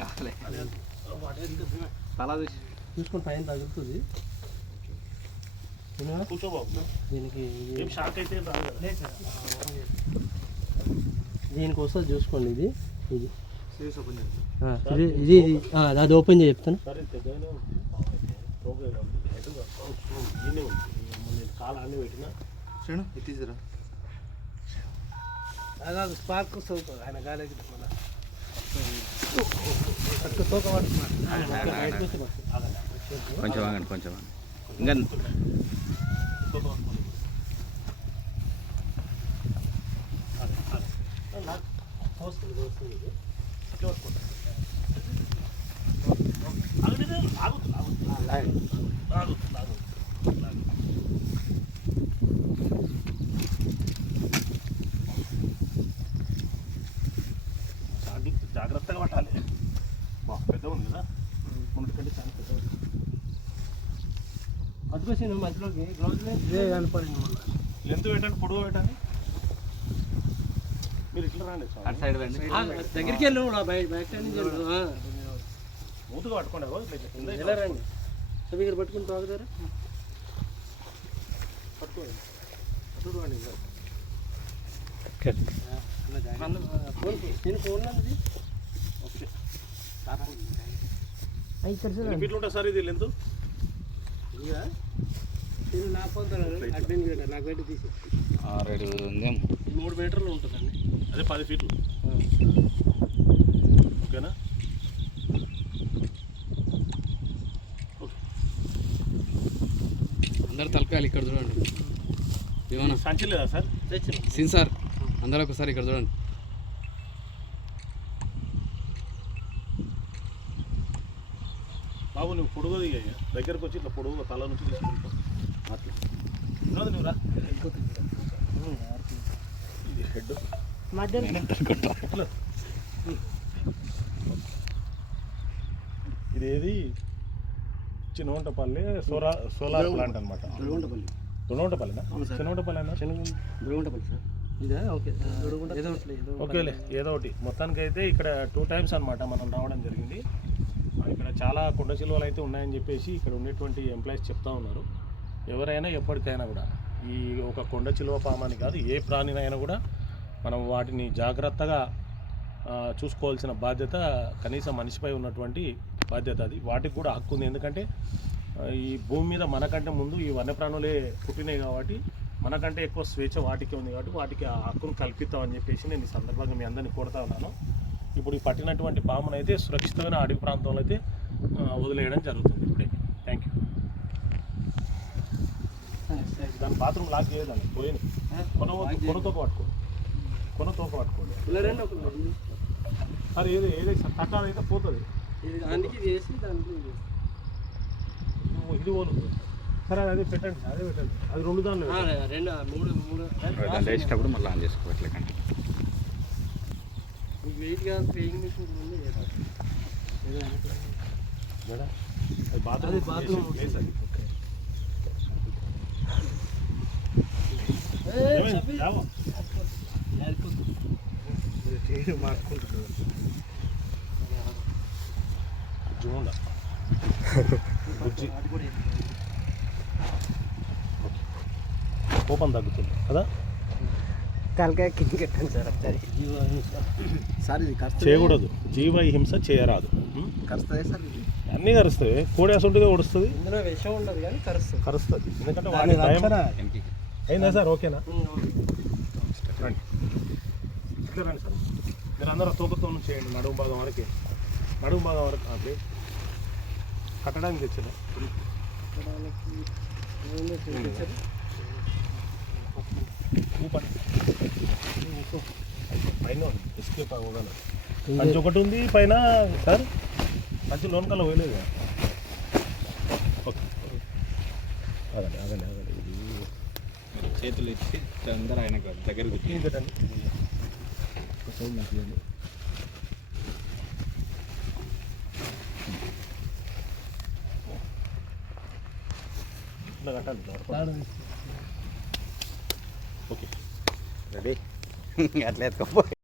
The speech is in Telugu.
కావాలి తలా చూసి చూసుకొని పైన తగులుతుంది. దీనికి వస్తుంది చూసుకోండి ఇది. ఇది. ఇది ఇది ఇది. ఆ, అది ఓపెన్ చేసి చెప్తాను. స్పార్క్ సోప్ ఆయన గాలికి కొంచెం ఆగండి కొంచెం ఆగండి ఇంకా జాగ్రత్త జాగ్రత్తగా పట్టాలి. బా పెద్ద ఉంది కదా మునటికంటే చాలా పెద్ద ఉంది పట్టుకొచ్చిన మధ్యలోకి గ్లౌజ్ కనపడింది లెంత్ పెట్టండి పొడవు పెట్టండి. మీరు ఇట్లా రండి అటు సైడ్ రండి. దగ్గరికి వెళ్ళు బయట బయట నుంచి వెళ్ళు. ఆ. మూతుగా పట్టుకోండి ఎలా రండి? సో ఇక్కడ పట్టుకుని తాగుతారా పట్టుకోండి. అటు రండి ఇంకా. ఫోన్ నేను ఫోన్ ఎన్ని ఫీట్లు ఉంటుంది సార్ ఇది లెంత్? ఆరేడు మూడు మీటర్లు ఉంటుందండి. అదే పది ఫీట్లు. ఓకేనా? అందరు తలకాయలు ఇక్కడ చూడండి. ఏమన్నా? సంచి లేదా సార్? సీన్ సార్ అందరూ ఒకసారి ఇక్కడ చూడండి. బాబు నువ్వు పొడుగు దిగా దగ్గరకు వచ్చి ఇట్లా పొడుగు తల నుంచి తీసుకుంటావు అట్లా నువ్వు రా ఇది హెడ్. మధ్యలో. ఇది ఏది చిన్నవంటపల్లి సోలా సోలార్ ప్లాంట్ అనమాట దొడుగుంటపల్లి దునవంటపల్లినా చిన్నవంటపల్లి అన్న? సార్. ఇదే? ఓకే. ఓకేలే ఏదో ఒకటి. మొత్తానికి అయితే ఇక్కడ టూ టైమ్స్ అన్నమాట మనం రావడం జరిగింది. ఇక్కడ చాలా కొండ చిలువలు అయితే ఉన్నాయని చెప్పేసి ఇక్కడ ఉండేటువంటి ఎంప్లాయీస్ చెప్తా ఉన్నారు. ఎవరైనా ఎప్పటికైనా కూడా ఈ ఒక కొండ చిలువ పామని కాదు ఏ ప్రాణినైనా కూడా మనం వాటిని జాగ్రత్తగా చూసుకోవాల్సిన బాధ్యత కనీసం మనిషిపై ఉన్నటువంటి బాధ్యత అది. వాటికి కూడా హక్కు ఉంది. ఎందుకంటే ఈ భూమి మీద మనకంటే ముందు ఈ వన్యప్రాణులే పుట్టినాయి కాబట్టి మనకంటే ఎక్కువ స్వేచ్ఛ వాటికి ఉంది కాబట్టి వాటికి ఆ హక్కును కల్పిస్తామని చెప్పేసి నేను ఈ సందర్భంగా మీ అందరినీ కోరుతా ఉన్నాను. ఇప్పుడు ఈ పట్టినటువంటి పామును అయితే సురక్షితమైన అడవి ప్రాంతంలో అయితే వదిలేయడం జరుగుతుంది ఇప్పుడే. థ్యాంక్ యూ దాని బాత్రూమ్ లాక్ చేయదండి పోయింది. కొన కొనతో పట్టుకోండి కొనతో పట్టుకోండి. సరే ఏది ఏది తట్టాలు అయితే పోతుంది. ఇది పోలు సరే అదే పెట్టండి అదే పెట్టండి. అది రెండు దానిలో ఆ, రెండు మూడు మూడు. దాన్ని వేసేటప్పుడు మళ్ళీ ఆన్ చేసుకోవట్లేకండి కాదు పేయింగ్ మిషన్ ఉంది బాత్రూమ్ బాత్రూమ్. రావా? జూండ బుజ్జి. కోపం తగ్గుతుంది కదా? తలకాయ కింద కట్టండి సార్ ఒకసారి సార్ ఇది కరుస్తుంది? చేయకూడదు. జీవ హింస చేయరాదు? కరుస్తుంది సార్ ఇది? అన్నీ కరుస్తాయి. కోడి అసంటిదే ఓడుస్తుంది. ఇందులో విషం ఉండదు కానీ కరుస్తుంది. కరుస్తుంది. ఎందుకంటే వాడి భయం. అయిందా సార్? ఓకేనా? రండి. రండి సార్. మీరు అందరూ తోకతో చేయండి. నడుము భాగం వరకు. నడుము భాగం వరకు అది కట్టడానికి తెచ్చిన పైన ఎస్కేప్ అవ్వగలరు పంచి ఒకటి ఉంది పైన సార్. పంచి లోన్ కల్లా పోయలేదు. ఓకే. ఆగండి ఆగండి ఆగండి. ఇది చేతులు ఇచ్చి అందరూ ఆయన దగ్గర ఇది పెట్టండి ఇట్లా కట్టాలి. ఓకే రెడీ అట్లా ఎత్తుకోపోయి